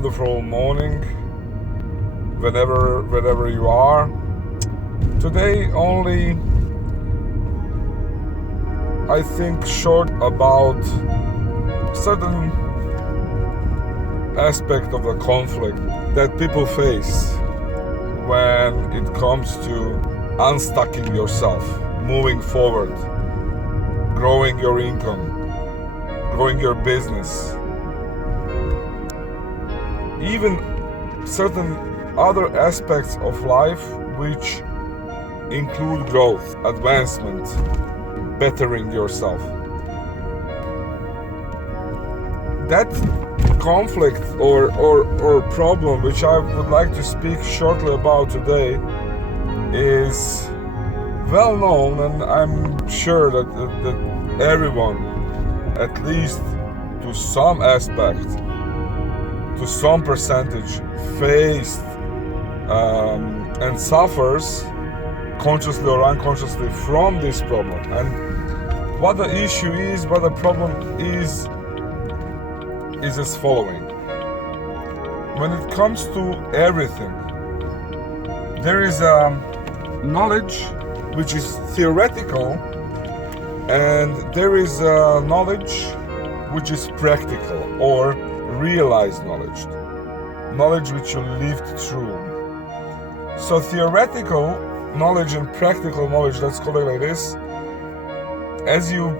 wonderful morning, wherever you are. Today only I think short about certain aspect of the conflict that people face when it comes to unstucking yourself, moving forward, growing your income, growing your business, even certain other aspects of life which include growth, advancement, bettering yourself. That conflict or problem which I would like to speak shortly about today is well known, and I'm sure that everyone, at least to some aspect, to some percentage, faced and suffers consciously or unconsciously from this problem. And what the issue is, what the problem is as following. When it comes to everything, there is knowledge which is theoretical, and there is knowledge which is practical or realized knowledge which you lived through. So theoretical knowledge and practical knowledge, let's call it like this, as you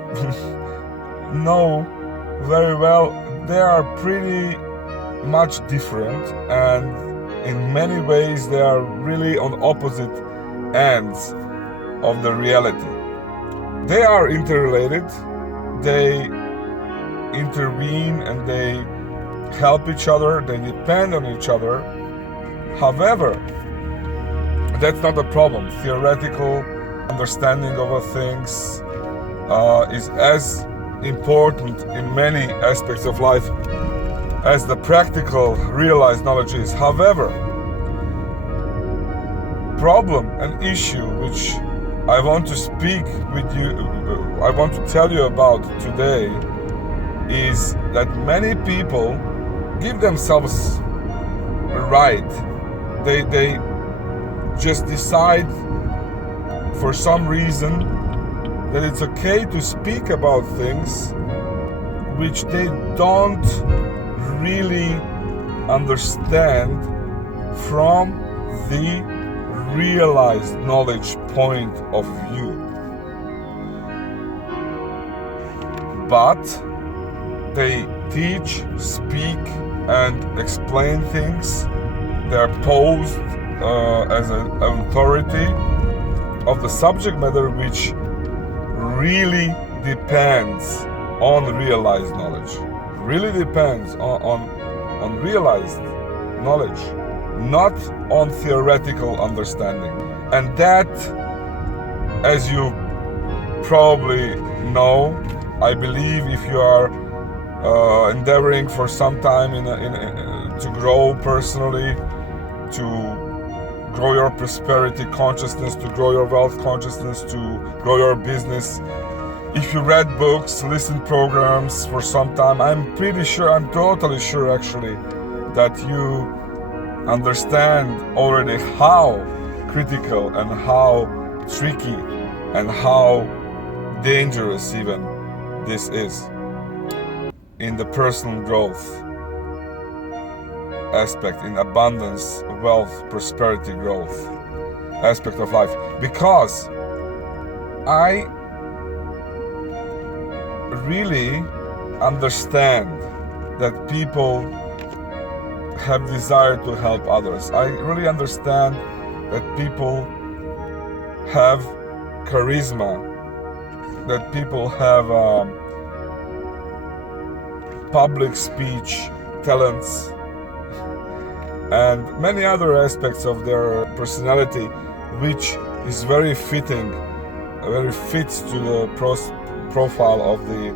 know very well, they are pretty much different, and in many ways they are really on opposite ends of the reality. They are interrelated, they intervene and they help each other, they depend on each other. However, that's not a problem. Theoretical understanding of things is as important in many aspects of life as the practical realized knowledge is. However, problem and issue which I want to speak with you, I want to tell you about today, is that many people give themselves a right. They just decide for some reason that it's okay to speak about things which they don't really understand from the realized knowledge point of view. But they teach, speak, and explain things. They're posed as an authority of the subject matter which really depends on realized knowledge. Really depends on realized knowledge, not on theoretical understanding. And that, as you probably know, I believe if you are endeavoring for some time to grow personally, to grow your prosperity consciousness, to grow your wealth consciousness, to grow your business. If you read books, listen programs for some time, I'm totally sure actually, that you understand already how critical and how tricky and how dangerous even this is in the personal growth aspect, in abundance, wealth, prosperity, growth aspect of life. Because I really understand that people have desire to help others. I really understand that people have charisma, that people have public speech talents, and many other aspects of their personality, which is very fits to the profile of the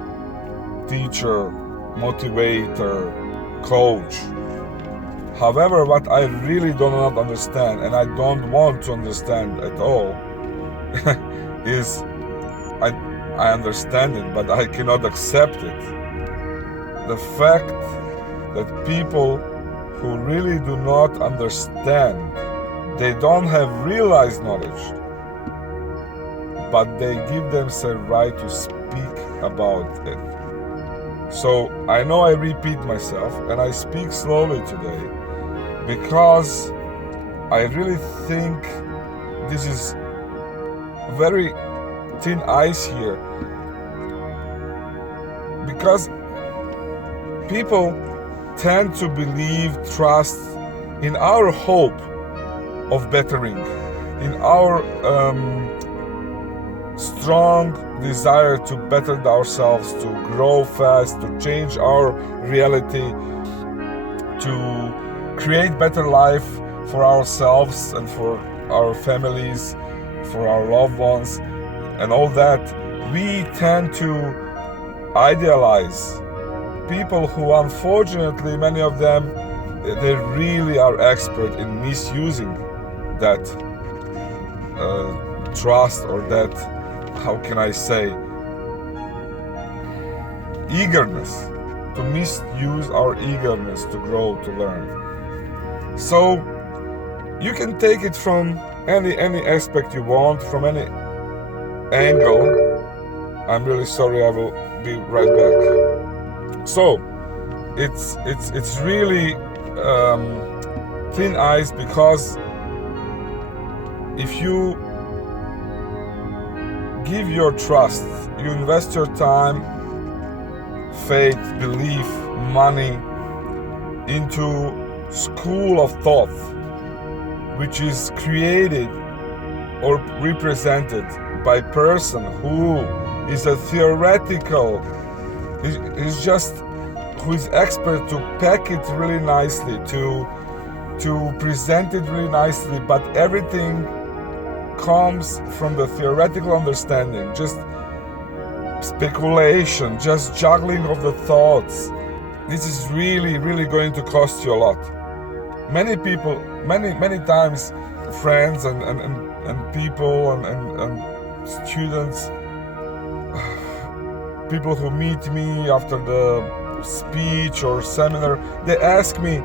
teacher, motivator, coach. However, what I really do not understand, and I don't want to understand at all, is I understand it, but I cannot accept it. The fact that people who really do not understand. They don't have realized knowledge, but they give themselves right to speak about it. So I know I repeat myself and I speak slowly today because I really think this is very thin ice here, because people tend to believe, trust in our hope of bettering, in our strong desire to better ourselves, to grow fast, to change our reality, to create better life for ourselves and for our families, for our loved ones, and all that. We tend to idealize people who, unfortunately, many of them, they really are expert in misusing that trust, or that, how can I say, eagerness, to misuse our eagerness to grow, to learn. So you can take it from any aspect you want, from any angle. I'm really sorry, I will be right back. So it's really thin ice, because if you give your trust, you invest your time, faith, belief, money into school of thought, which is created or represented by person who is a theoretical, is just who is expert to pack it really nicely, to present it really nicely, but everything comes from the theoretical understanding, just speculation, just juggling of the thoughts. This is really going to cost you a lot. Many people, many times, friends and people and students, people who meet me after the speech or seminar, they ask me,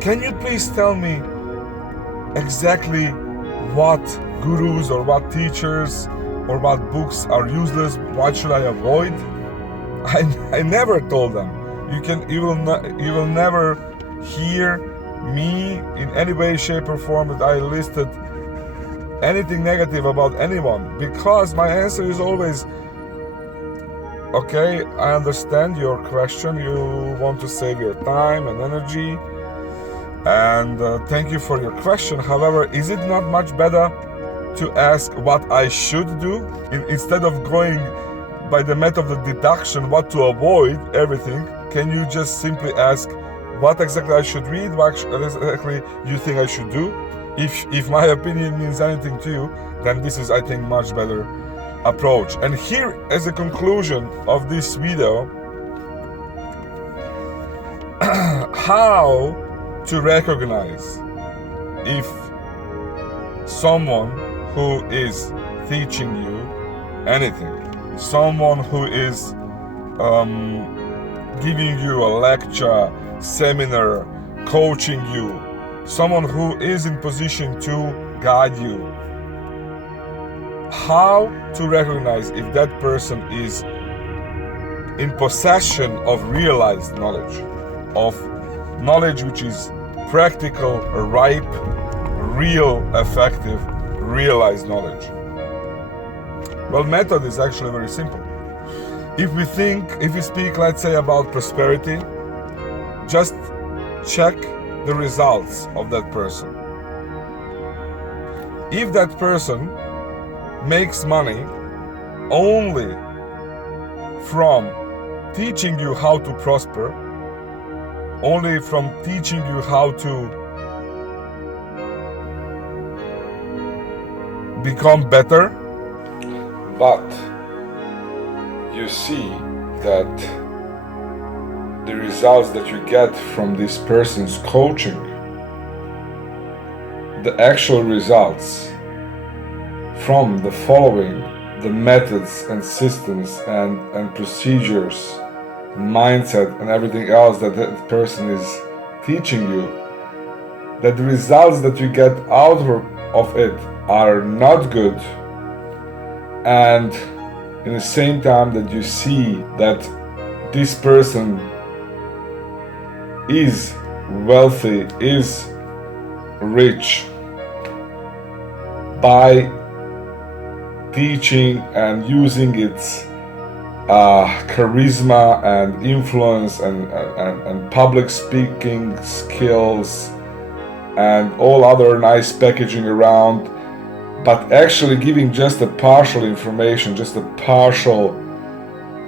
can you please tell me exactly what gurus or what teachers or what books are useless, what should I avoid? I never told them. You will never hear me in any way, shape or form that I listed anything negative about anyone, because my answer is always, okay, I understand your question, you want to save your time and energy, and thank you for your question. However, is it not much better to ask what I should do instead of going by the method of deduction, what to avoid everything? Can you just simply ask what exactly I should read, what exactly you think I should do? If my opinion means anything to you, then this is, I think, much better approach. And here, as a conclusion of this video, how to recognize if someone who is teaching you anything, someone who is giving you a lecture, seminar, coaching you, someone who is in position to guide you, how to recognize if that person is in possession of realized knowledge, of knowledge which is practical, ripe, real, effective, realized knowledge. Well, method is actually very simple. If we speak, let's say, about prosperity, just check the results of that person. If that person makes money only from teaching you how to prosper, only from teaching you how to become better, but you see that the results that you get from this person's coaching, the actual results from the following the methods and systems and procedures mindset and everything else that that person is teaching you, that the results that you get out of it are not good, and in the same time that you see that this person is wealthy, is rich by teaching and using its charisma and influence and public speaking skills and all other nice packaging around, but actually giving just a partial information, just a partial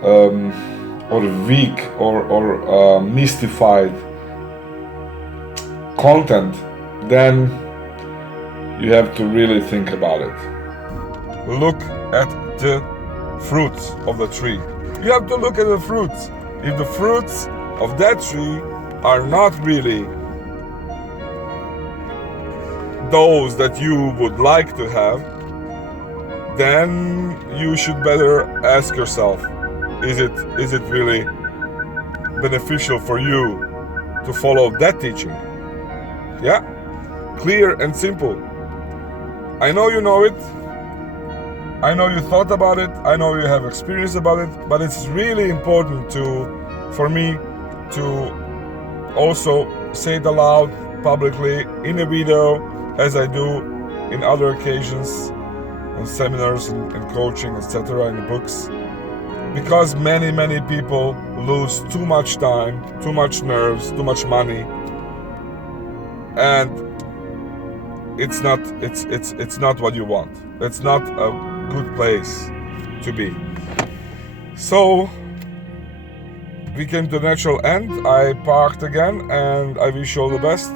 or weak or mystified content, then you have to really think about it. Look at the fruits of the tree. You have to look at the fruits. If the fruits of that tree are not really those that you would like to have, then you should better ask yourself, is it really beneficial for you to follow that teaching? Yeah? Clear and simple. I know you know it. I know you thought about it. I know you have experience about it, but it's really important for me to also say it aloud publicly in a video, as I do in other occasions, on seminars and coaching, etc., in the books, because many people lose too much time, too much nerves, too much money, and it's not what you want. It's not a good place to be. So we came to the natural end. I parked again, and I wish you all the best.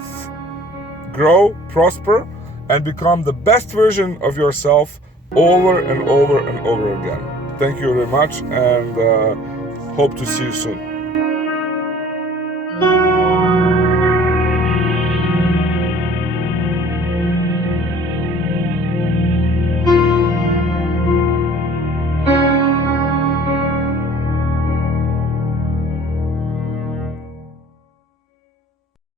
Grow, prosper, and become the best version of yourself over and over and over again. Thank you very much, and hope to see you soon.